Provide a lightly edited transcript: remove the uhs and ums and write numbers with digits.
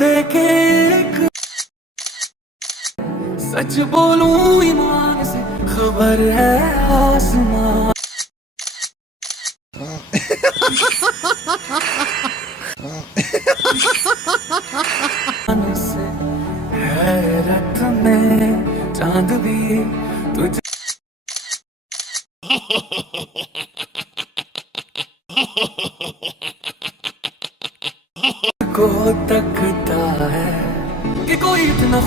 देखे एक सच बोलूं ईमान से खबर है आसमान से हैरत में चांद भी तुझको तकता है कि कोई इतना